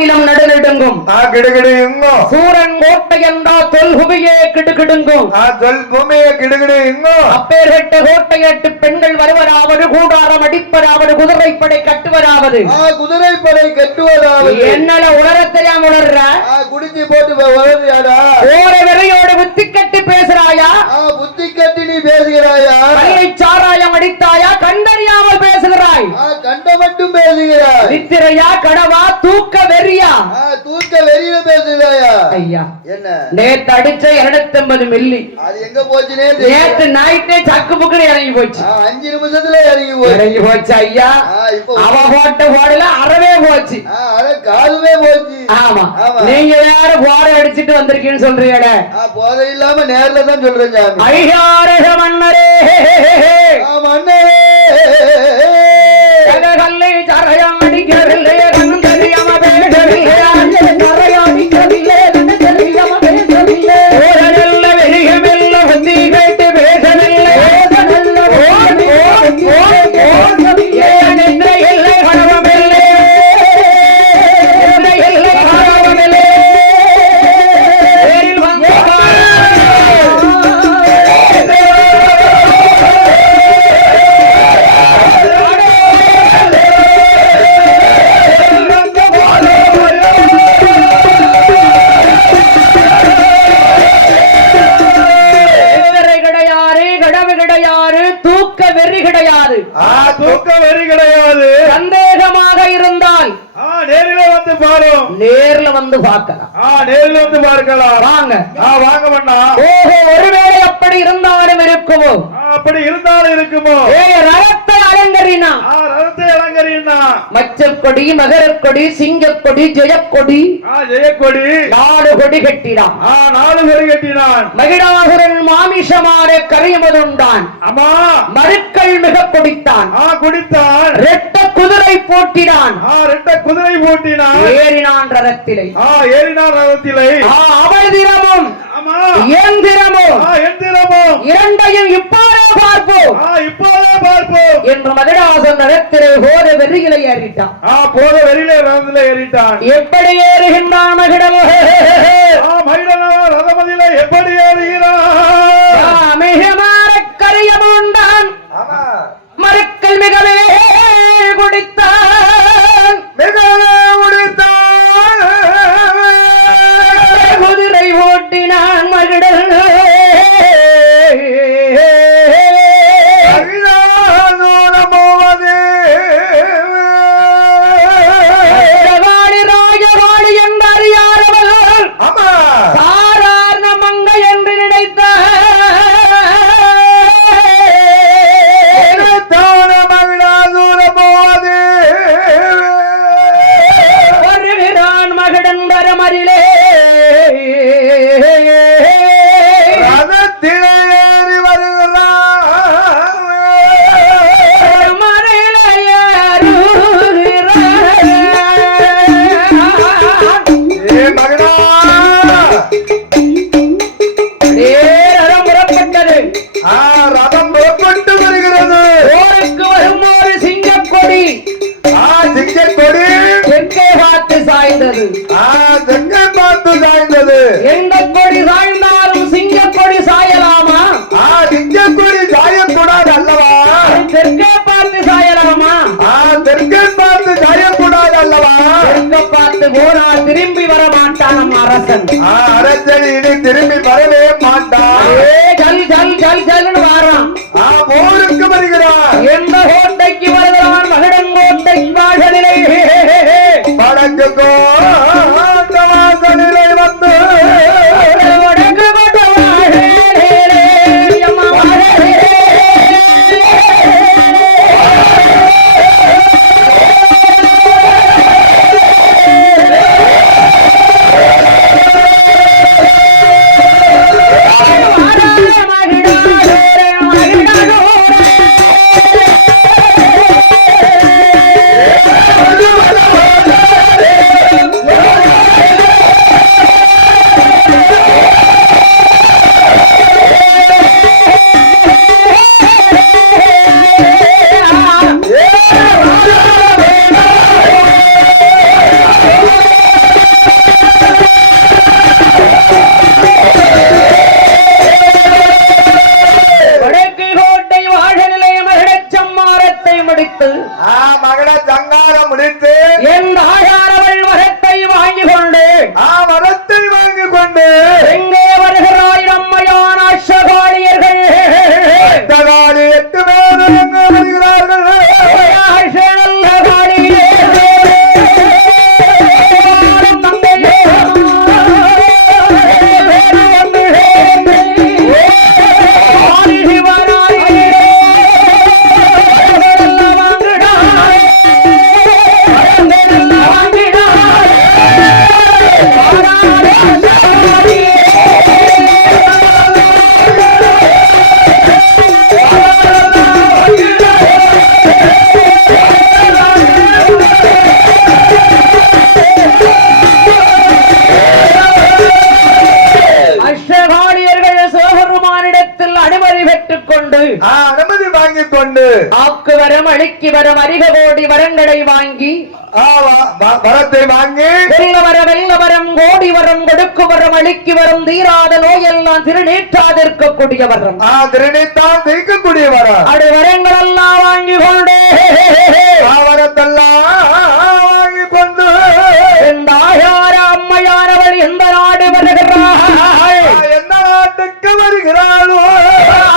நாட்டிலும் நடுநடுங்கும் கிடுகிடுங்கும் சூரன் கோட்டை என்றா தொல்புமையே கிடுகிடுங்கும் தொல்பூமியை கிடுகிடுங்கும் அப்பேற்பட்ட கோட்டையட்டு பெண்கள் வருவதாவது கூடாரம் அடிப்பதாவது குதிரைப்படை கட்டுவதாவது குதிரைப்படை கட்டுவதாவது என்னல உணரத்தெல்லாம் உணர்ற குடிச்சு போட்டு வளர்றியாடா ஓர விரையோடு புத்தி கட்டி பேசுறாயா புத்தி கட்டி நீ பேசுகிறாயா சாராயம் அடித்தாயா கண்டறியாமல் பேசுகிறாய் கண்ட மட்டும் பேசுகிறாய் நித்திரையா கனவா தூக்க வெறியா தூக்க வெறியில பேசுகிறாயா ஐயா என்ன நேத்து அடிச்ச 250 மில்லி அது எங்க போச்சுனே நேத்து நைட்டே சக்கு புக்கு இறங்கி போச்சு 5 நிமிஷத்துல இறங்கி போச்சு ஐயா அவ போட்ட போடல அறவே போச்சு காதுமே போச்சு ஆமா நீங்க வேற போரை அடிச்சிட்டு வந்திருக்கீன்னு சொல்றீங்களே போதை இல்லாம நேர்ல தான் சொல்றேன் சாமி ஐயாரக மன்னரே மன்னரே கல்லை சரையாடி கரலே கண்ணம் தெரியாம பேசவில்லை சரையாடி கரலே கண்ணம் தெரியாம பேசவில்லை ஓரல்ல வெறிகமெல்ல புத்தி கேட்டு பேசவில்லை ஓரல்ல ஏன் என்ன இல்லை கனவமில்லை என்ன இல்லை கனவமில்லை நேரில் வந்து தூக்க வெறி கிடையாது சந்தேகமாக இருந்தால் நேரில வந்து பாரும் நேர்ல வந்து பார்க்கலாம் நேரில் வந்து பார்க்கலாம் வாங்க வாங்க பண்ணா ஓஹோ ஒருவேளை அப்படி இருந்தாலும் இருக்குமோ அப்படி இருந்தாலும் இருக்குமோ ரதத்தை அலங்கரினா ரதத்தை அலங்கரினா மச்சக்கொடி மகரக்கொடி சிங்கக்கொடி ஜெயக்கொடி ஜெயக்கொடி 4 கொடி கட்டினான் 4 கொடி கட்டினான் மகிழாசுரன் மாமிஷமாற கரையமதுண்டான் அம்மா மருக்கள் மிக குடித்தான் குடித்தான் ரெட்ட குதிரை போட்டினான் ரெட்ட குதிரை போட்டினான் ஏறினான் ரதத்திலே ஏறினான் ரதத்திலே அவள் தினமும் எந்திரமும் இரண்டையும் இப்போதே பார்ப்போம் என்று மகிழாசன் ரதத்திலே போத வெறியிலே ஏறிட்டான் போத வெறியிலே ரதத்திலே ஏறிட்டான் எப்படி ஏறுகின்றான் மகிழமோ ரதமதிலே எப்படி ஏறுகிறான் மிகமாற கரியமுண்டான் மருக்கள் மிகவே குடித்தான் குதிரை ஓட்டினான் மகிழல் ராஜவாடி என்று அறியாதவர்கள் சாரார்ண மங்கை என்று நினைத்தார் வருகிறான் மகடன் வரமரிலே ரதத்திலேறி ரதம் புறப்பட்டு வருகிறது போருக்கு வரும்போது சிங்கக்கொடி சிங்கக்கொடி தெற்கே பார்த்து சாய்ந்தது தெற்கே பார்த்து சாய்ந்தது எந்த கொடி சாய்ந்தாலும் சிங்கக்கொடி சாயலாமா சிங்கக்கொடி சாயக்கூடாது அல்லவா தெற்கே பார்த்து சாயலாமா தெற்கே பார்த்து சாயக்கூடாது அல்லவா தெற்க பார்த்து போனா திரும்பி வர மாட்டான் நம்ம அரசன் அரசன் இனி திரும்பி வரவே மாட்டான் ஜல் ஜல் ஜல் ஜல்னு வாரான் போருக்கு வருகிறான் எந்த கோட்டைக்கு வருகிறான் மகடன் கோட்டைக்கு வாசலிலே வடக்கு வாசலிலே வந்து வடக்கு கோட்டை வாசலிலே அம்மா வாசலிலே கொண்டு அனுமதி வாங்கி கொண்டு ஆக்கு வரம் அழிக்கு வரம் அதிக கோடி வரங்களை வாங்கி வரத்தை வாங்கி வெள்ள வரம் கோடி வரம் கொடுக்கு வரம் அழிக்கு வரம் தீராத நோயெல்லாம் திருநீற்றாதிருக்கக்கூடிய வரம் திருநீத்தான் தீர்க்கக்கூடிய வரம் அது வரங்கள் எல்லாம் வாங்கி கொண்டே வரத்தெல்லாம் வாங்கி கொண்டு தாயார அம்மையானவள் எந்த நாடு வருகிறாள், எந்த நாட்டுக்கு வருகிறாளோ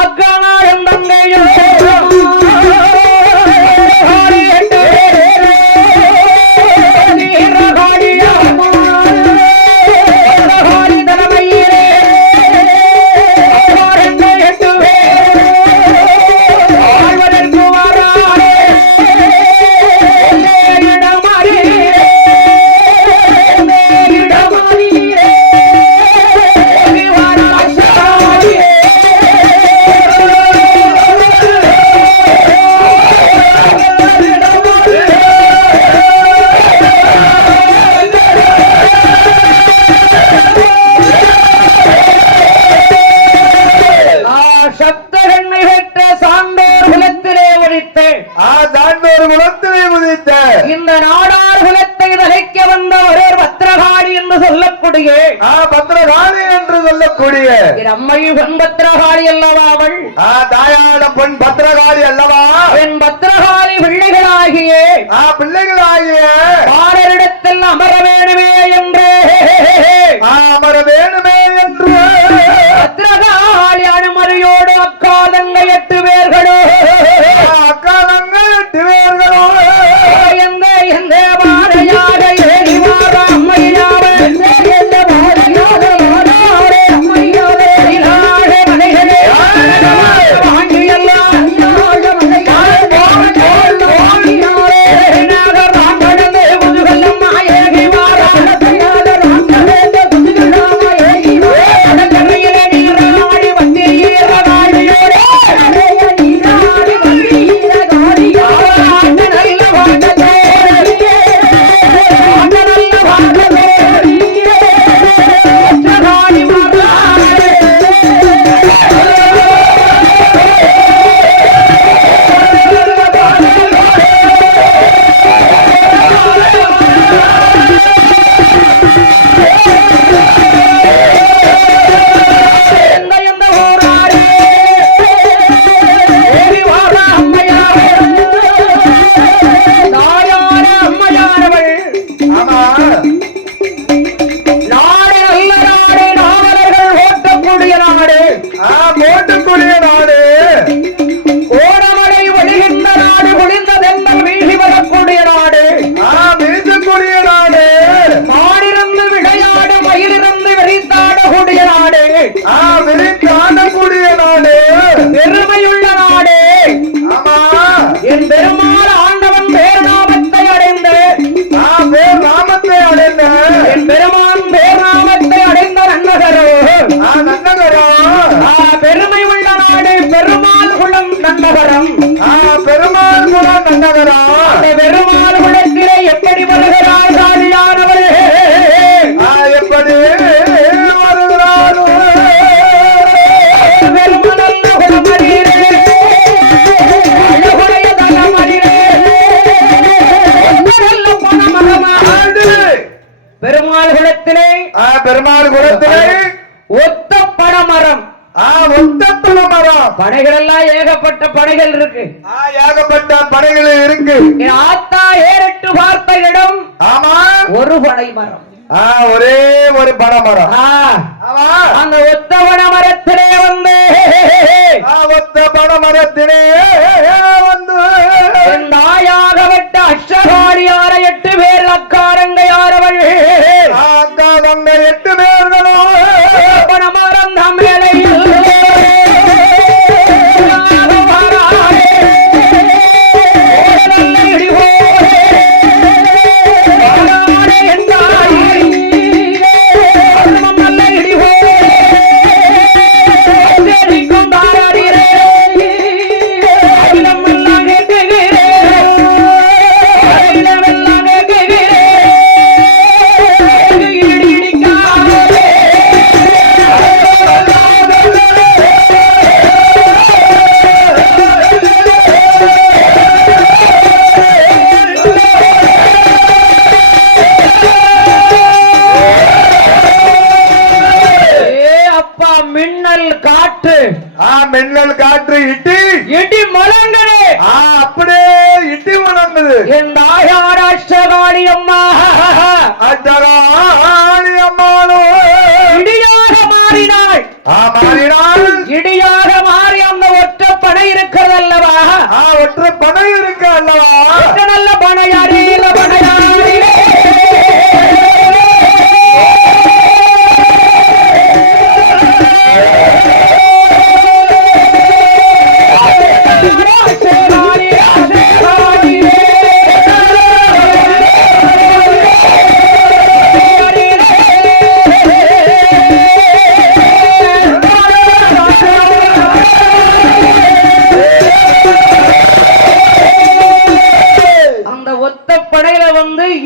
அக்கனாடும் தங்கையும் இந்த நாடார் குலத்தை தலைக்க வந்த ஒரே பத்திரகாளி என்று சொல்லக்கூடிய பத்திரகாளி என்று சொல்லக்கூடிய அம்மை பெண் பத்திரகாளி அல்லவா அவள் தாயாட பெண் பத்திரகாளி அல்லவா என் பத்திரகாளி பிள்ளைகளாகிய பாரரிடத்தில் அமர வேணுமே என்று அமர வேணுமே என்று பத்திரகாளி அனுமதியோடு அக்காதங்க 8 பேர்களோ அக்காதங்க 8 பேர்களோ எந்த எந்த வாழையாக ஏறி வார அம்மையாவே பெருமையுள்ள நாடு என் பெருமாள் ஆண்டவன் பேர் நாமத்தை அடைந்து என் பெருமான் பேர் நாமத்தை அடைந்த நன்னகரோ பெருமை உள்ள நாடு பெருமாள் குளம் நன்னகரம் பெருமாள் குளம் நன்னகரம் பெருமாள் குளத்திலே எப்படி வருகிறார் காலியானவரே எப்படி வருகிறாரோ பெருமாள் குலத்திலே ஒத்த பனைமரம் ஒத்த பனைமரம் பனைகள் எல்லாம் ஏகப்பட்ட பனைகள் இருக்கு ஏகப்பட்ட பனைகள் இருக்கு என் ஆத்தா ஏறிட்டு பார்த்த இடம் ஆமா ஒரு பனைமரம் ஒரே ஒரு பனைமரம் அந்த ஒத்த பனைமரத்திலே வந்து ஒத்த பனைமரத்திலே வந்து தாயாகப்பட்ட அஷ்டகாரியார 8 பேர் அக்காரங்க யாரவள் அக்காரங்க 8 பேர்களோ பனைமரம் தம்மேலையில் காற்று மின்னல் காற்று இட்டி இடி முழங்குது அப்படியே இட்டி முழங்குது என் தாயார் அஷ்டகாளி அம்மா அஷ்டகாளி அம்மாளோ இடியாக மாறினாள் மாறினாள் இடியாக மாறி அந்த ஒற்ற படை இருக்கிறது அல்லவா ஒற்ற படை இருக்கு அல்லவா நல்ல பணையாரி பணையாரி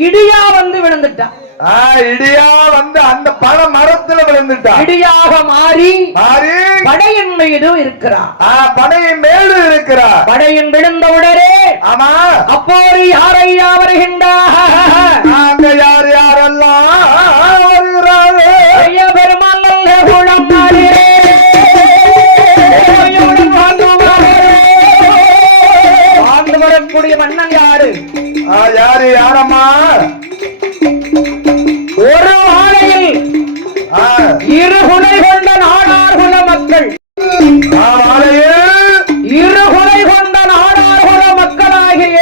இடியா வந்து விழுந்துட்டான் இடியா வந்து அந்த பழ மரத்துல விழுந்துட்டான் இடியாக மாறி மாறி படையின் மீது இருக்கிறார் படையின் மேடு இருக்கிறார் படையின் விழுந்த உடனே ஆமா அப்போது யாரையா வருகின்றார் யார் யாரெல்லாம் வருகிறார்கள் ஐயா பெருமாள் நல்ல குளம் வாழ்ந்து வரக்கூடிய மன்னன் யாரு யாரு யாரம்மா ஒரு ஆலையில் இரு குலை கொண்ட நாடார் குல மக்கள் இரு குலை கொண்ட நாடார் குல மக்களாகிய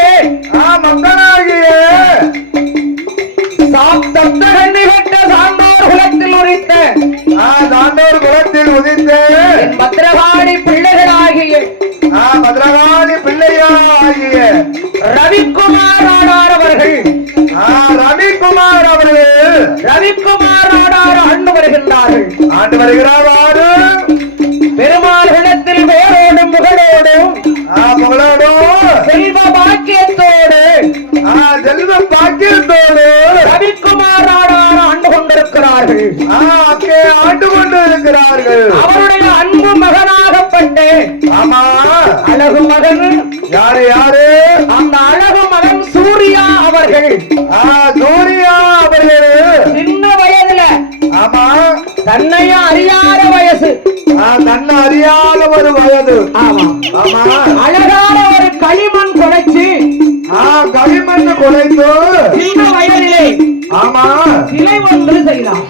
கண்ணி பெற்ற சான்றோர் குலத்தில் உரித்த சான்றோர் குலத்தில் உதித்த பத்திரகாளி பிள்ளைகளாகிய பத்ரகாளி பிள்ளையாகிய ரவிக்குமார் ஆடார் அவர்கள் ரவிக்குமார் அவர்கள் ரவிக்குமார் ஆடார் ஆண்டு வருகின்றார்கள் ஆண்டு வருகிறார் பெருமாள் குலத்தில் வேரோடும் புகழோடும் செல்வ பாக்கியத்தோடு செல்வ பாக்கியத்தோடு ரவிக்குமார் ஆடார் ஆண்டு கொண்டிருக்கிறார்கள் ஆண்டு கொண்டு இருக்கிறார்கள் அவருடைய அன்பு மகனாகப்பட்டு ஆமா அழகு மகன் யாரு யாரு அந்த அழகு மகன் சூர்யா அவர்கள் சூர்யா அவர்கள் சின்ன வயதுல ஆமா தன்னைய அறியாத வயசு தன்னை அறியாத ஒரு வயது ஆமா ஆமா அழகான ஒரு களிமண் குலைச்சு களிமண் குலைத்து சின்ன வயதிலே ஆமா சிலை ஒன்று செய்தார்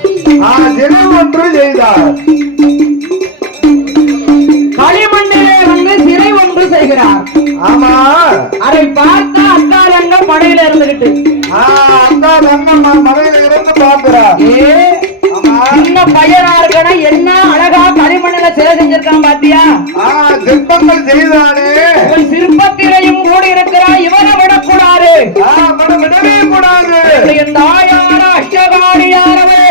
சிலை ஒன்று செய்தார் களிமண்ணிலே வந்து சிலை ஒன்று செய்கிறார் ஆமா அதை பார்த்து அக்காரங்க படையில இருந்துகிட்டு அக்கா தங்க மலையில இருந்து பார்க்கிறார் சின்ன பையனா இருக்கா என்ன அழகா களிமண்ணில சிலை செஞ்சிருக்கான் பாத்தியா சிற்பங்கள் செய்தானே இவன் சிற்பத்திலையும் கூடி இருக்கிறா இவனை விடக்கூடாது விடவே கூடாது என் தாயார அஷ்டகாணியாரவே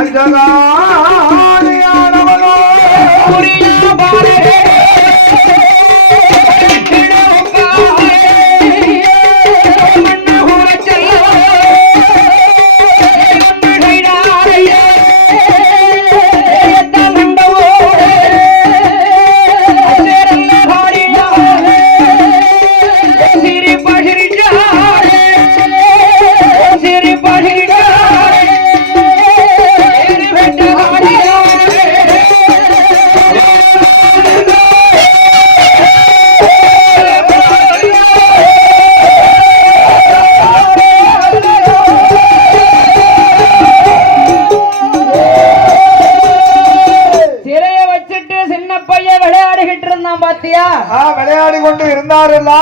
அஷ்டகாணியானவனோ புரியா பாரே விளையாடிக்கிட்டு இருந்தான் பாத்தியா விளையாடி கொண்டு இருந்தாருல்ல